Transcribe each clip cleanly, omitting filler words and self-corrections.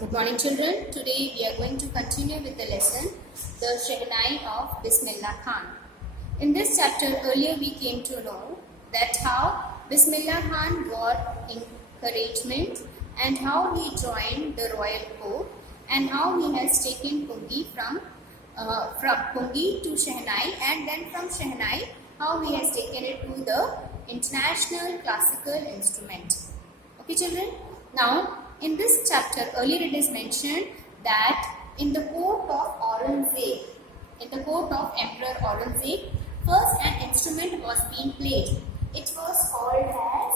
Good morning, children. Today we are going to continue with the lesson, The Shehnai of Bismillah Khan. In this chapter, earlier we came to know that how Bismillah Khan got encouragement and how he joined the royal court and how he has taken Pungi from Pungi to Shehnai, and then from Shehnai how he has taken it to the international classical instrument. Okay, children. Now, in this chapter, earlier it is mentioned that in the court of Aurangzeb, in the court of Emperor Aurangzeb, first an instrument was being played. It was called as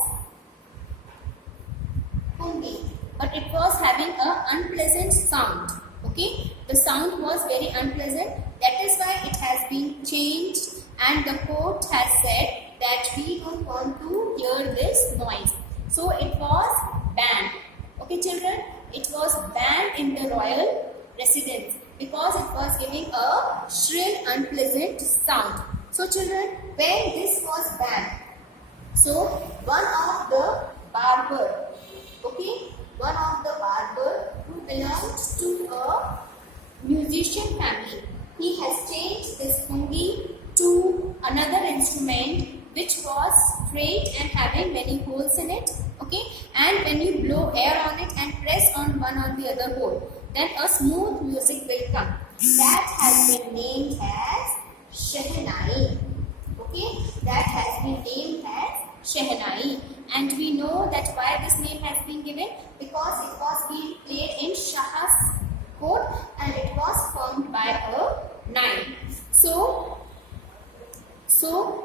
Pungi, but it was having an unpleasant sound. Okay, the sound was very unpleasant. That is why it has been changed, and the court has said that we don't want to hear this noise. So it was banned. Okay, children, it was banned in the royal residence because it was giving a shrill, unpleasant sound. So, children, when this was banned, so one of the barber, okay, one of the barber who belongs to a musician family, he has changed this pungi to another instrument which was straight and having many holes in it. Okay, and when you blow air on it and press on one on the other hole, then a smooth music will come. That has been named as Shehnai. Okay, that has been named as Shehnai, and we know that why this name has been given, because it was being played in Shah's court and it was formed by a 9. So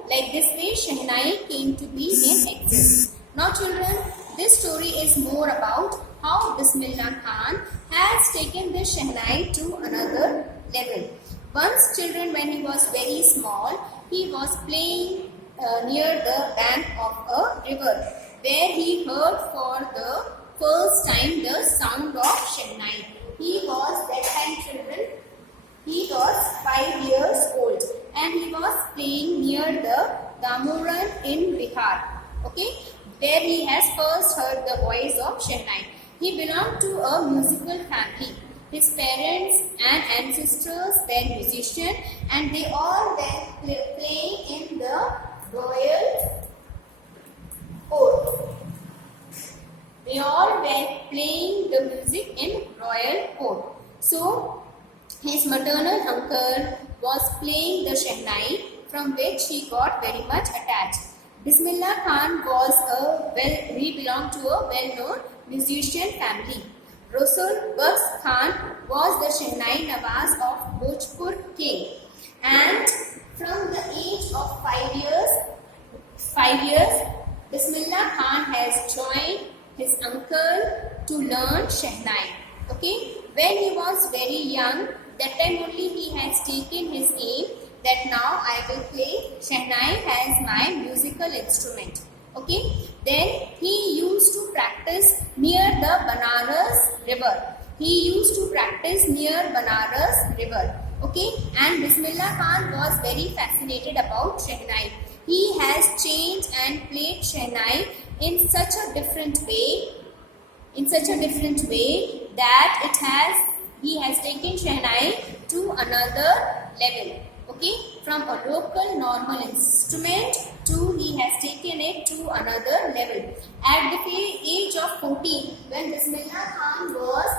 like this way Shehnai came to be in existence. Now, children, this story is more about how Bismillah Khan has taken this Shehnai to another level. Once, children, when he was very small, he was playing near the bank of a river, where he heard for the first time the sound of Shehnai. He was that time, children, he was 5 years old and he was playing near the Damoran in Bihar. Okay, where he has first heard the voice of Shehnai. He belonged to a musical family. His parents and ancestors were musicians, and they all were playing in the royal court. They all were playing the music in royal court. So, his maternal uncle was playing the Shehnai, from which he got very much attached. Bismillah Khan he belonged to a well-known musician family. Rasul Baks Khan was the Shehnai Nawaz of Bhojpur king, and from the age of 5 years, Bismillah Khan has joined his uncle to learn Shehnai. Okay, when he was very young, that time only he has taken his aim that now I will play Shehnai as my musical instrument. Okay, then he used to practice near the Banaras river. He used to practice near Banaras river. Okay, and Bismillah Khan was very fascinated about Shehnai. He has changed and played Shehnai in such a different way, that he has taken Shehnai to another level. Okay, from a local normal instrument to he has taken it to another level. At the age of 14, when Bismillah Khan was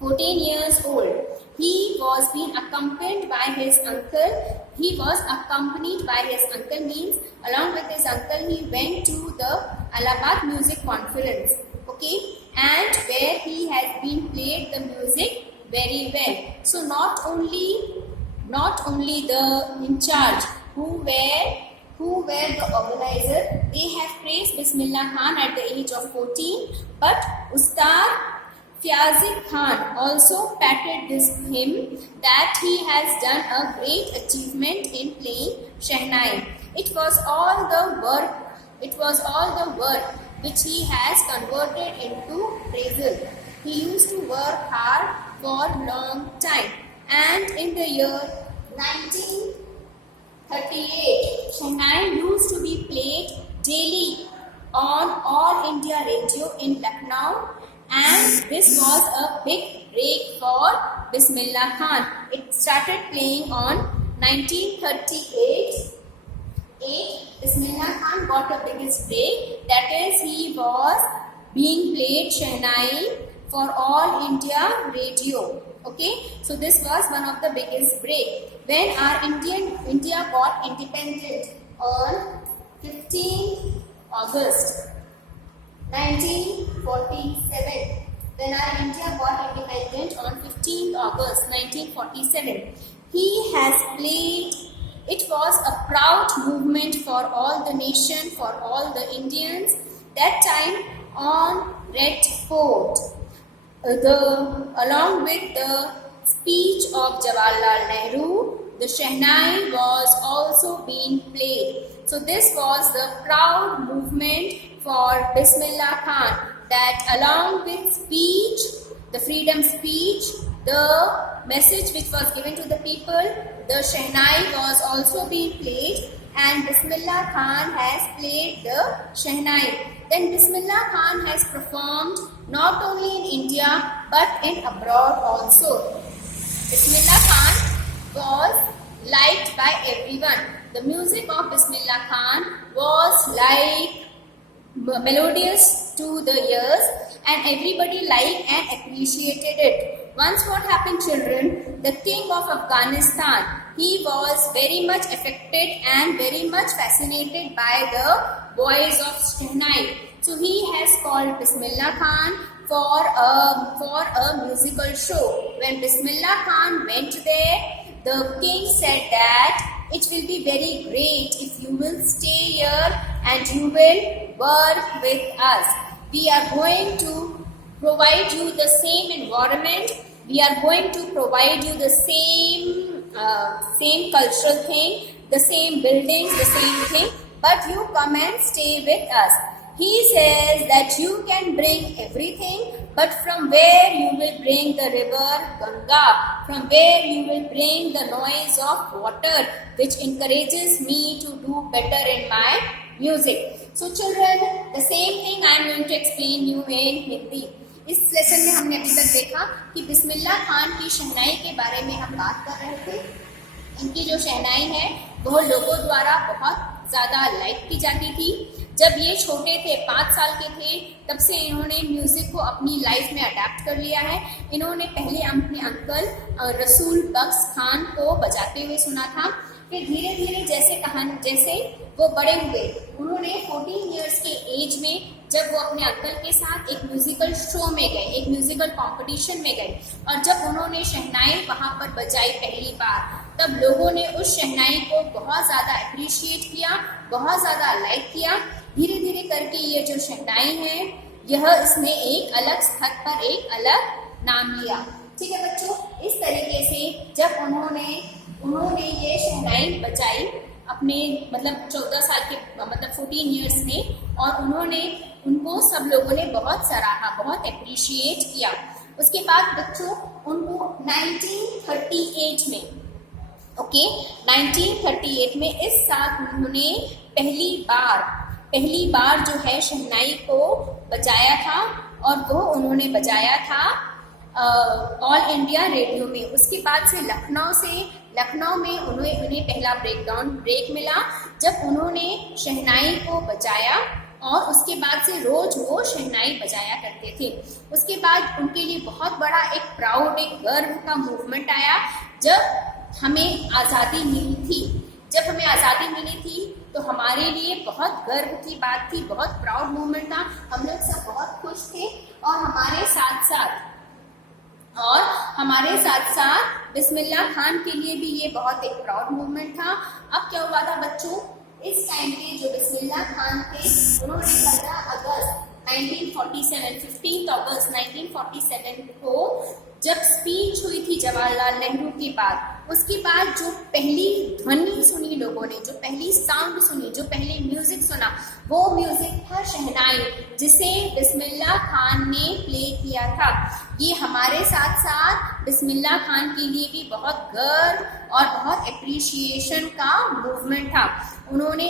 14 years old, he was being accompanied by his uncle. He was accompanied by his uncle, means along with his uncle he went to the Allahabad Music Conference. Okay, and where he has been played the music very well. So not only the in charge who were the organizer, they have praised Bismillah Khan at the age of 14, but Ustad Faiz Khan also patted him that he has done a great achievement in playing Shehnai. It was all the work which he has converted into praise. He used to work hard for a long time, and in the year 1938, Shehnai used to be played daily on All India Radio in Lucknow, and this was a big break for Bismillah Khan. It started playing on 1938. Bismillah Khan got a biggest break, that is he was being played Shehnai for all India radio. Okay, so this was one of the biggest break. When our India got independent on 15 August 1947. When our India got independent on 15th August 1947, he has played. It was a proud movement for all the nation, for all the Indians. That time on Red Fort, along with the speech of Jawaharlal Nehru, the Shehnai was also being played. So this was the proud movement for Bismillah Khan, that along with speech, the freedom speech, the message which was given to the people, the Shehnai was also being played, and Bismillah Khan has played the Shehnai. Then Bismillah Khan has performed not only in India but in abroad also. Bismillah Khan was liked by everyone. The music of Bismillah Khan was like melodious to the ears, and everybody liked and appreciated it. Once what happened, children, the king of Afghanistan, he was very much affected and very much fascinated by the voice of Shehnai. So he has called Bismillah Khan for a musical show. When Bismillah Khan went there, the king said that it will be very great if you will stay here and you will work with us. We are going to provide you the same environment. We are going to provide you the same cultural thing, the same buildings, the same thing. But you come and stay with us. He says that you can bring everything, but from where you will bring the river Ganga, from where you will bring the noise of water, which encourages me to do better in my music. So children, the same thing I am going to explain you in Hindi. इस lesson में हमने अभी तक देखा कि बिस्मिल्लाह खान की शहनाई के बारे में हम बात कर रहे थे. इनकी जो शहनाई है वो लोगों द्वारा बहुत ज़्यादा लाइक की जाती थी. जब ये छोटे थे, 5 साल के थे, तब से इन्होंने म्यूज़िक को अपनी लाइफ में अडेप्ट कर लिया है. इन्होंने पहले अपने अंकल रसूल बख्श खान को बजाते हुए सुना था. फिर धीरे धीरे जैसे वो बड़े हुए, उन्होंने 14 इयर्स के एज में जब वो अपने अंकल के साथ एक म्यूजिकल शो में गए, एक म्यूजिकल कंपटीशन में गए, और जब उन्होंने शहनाई वहाँ पर बजाई पहली बार, तब लोगों ने उस शहनाई को बहुत ज़्यादा अप्रिशिएट किया, बहुत ज़्यादा लाइक किया. धीरे धीरे करके ये जो शहनाई है, यह इसने एक अलग स्तर पर एक अलग नाम लिया. ठीक है बच्चों, इस तरीके से जब उन्होंने ये शहनाई बजाई अपने 14 साल के 14 इयर्स में, और उनको सब लोगों ने बहुत सराहा, बहुत अप्रिशिएट किया. उसके बाद बच्चों उनको 1938 में 1938 में इस साल उन्होंने पहली बार जो है शहनाई को बजाया था, और वो उन्होंने बजाया था ऑल इंडिया रेडियो में. उसके बाद से लखनऊ में उन्हें पहला ब्रेक मिला जब उन्होंने शहनाई को बजाया, और उसके बाद से रोज वो शहनाई बजाया करते थे. उसके बाद उनके लिए बहुत बड़ा एक प्राउड, एक गर्व का मूवमेंट आया. जब हमें आज़ादी मिली थी तो हमारे लिए बहुत गर्व की बात थी, बहुत प्राउड मूवमेंट था. हम लोग सब बहुत खुश थे, और हमारे साथ साथ बिस्मिल्लाह खान के लिए भी ये बहुत एक प्राउड मूवमेंट था. अब क्या हुआ था बच्चों, इस टाइम पे जो बिस्मिल्लाह खान थे, उन्होंने 15 अगस्त 1947 को जब स्पीच हुई थी जवाहरलाल नेहरू के बाद, उसके बाद जो पहली ध्वनि सुनी लोगों ने, जो पहली साउंड सुनी, जो पहले म्यूजिक सुना, वो म्यूजिक था शहनाई, जिसे बिस्मिल्लाह खान ने प्ले किया था. ये हमारे साथ साथ बिस्मिल्लाह खान के लिए भी बहुत गर्व और बहुत अप्रिशिएशन का मूवमेंट था। उन्होंने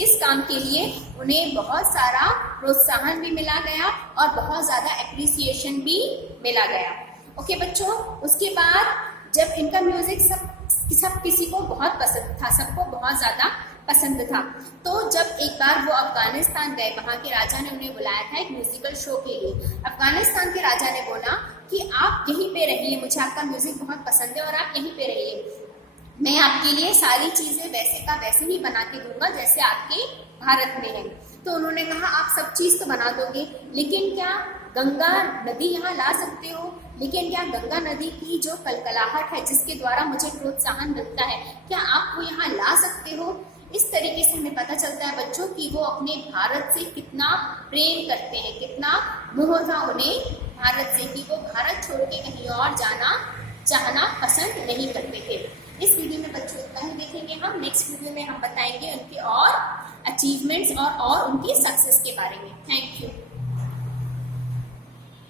इस काम के लिए उन्हें बहुत सारा प्रोत्साहन भी मिला गया और बहुत ज़्यादा अप्रिसिएशन भी मिला गया। ओके बच्चों, उसके बाद जब इनका म्यूजिक सब किसी को बहुत पसंद था, सबको बहुत ज़्यादा पसंद था, तो जब एक बार वो अफगानिस्तान गए, वहाँ के राजा ने उन्हें बुलाया था एक म्यूजिकल शो के लिए। अफगानिस्तान के राजा ने बोला कि आप यहीं पे रहिए, मुझे आपका म्यूजिक बहुत पसंद है और आप यहीं पे रहिए, मैं आपके लिए सारी चीज़ें वैसे का वैसे ही बना के दूंगा जैसे आपके भारत में है। तो उन्होंने कहा आप सब चीज़ तो बना दोगे, लेकिन क्या गंगा नदी यहाँ ला सकते हो? लेकिन क्या गंगा नदी की जो कलकलाहट है जिसके द्वारा मुझे प्रोत्साहन मिलता है, क्या आप वो यहाँ ला सकते हो? इस तरीके से हमें पता चलता है बच्चों कि वो अपने भारत से कितना प्रेम करते हैं, कितना मोह था उन्हें भारत से, कि वो भारत छोड़ के कहीं और चाहना पसंद नहीं करते थे। इस वीडियो में बच्चों इतना ही देखेंगे हम। नेक्स्ट वीडियो में हम बताएंगे उनके और अचीवमेंट्स और उनकी सक्सेस के बारे में। Thank you.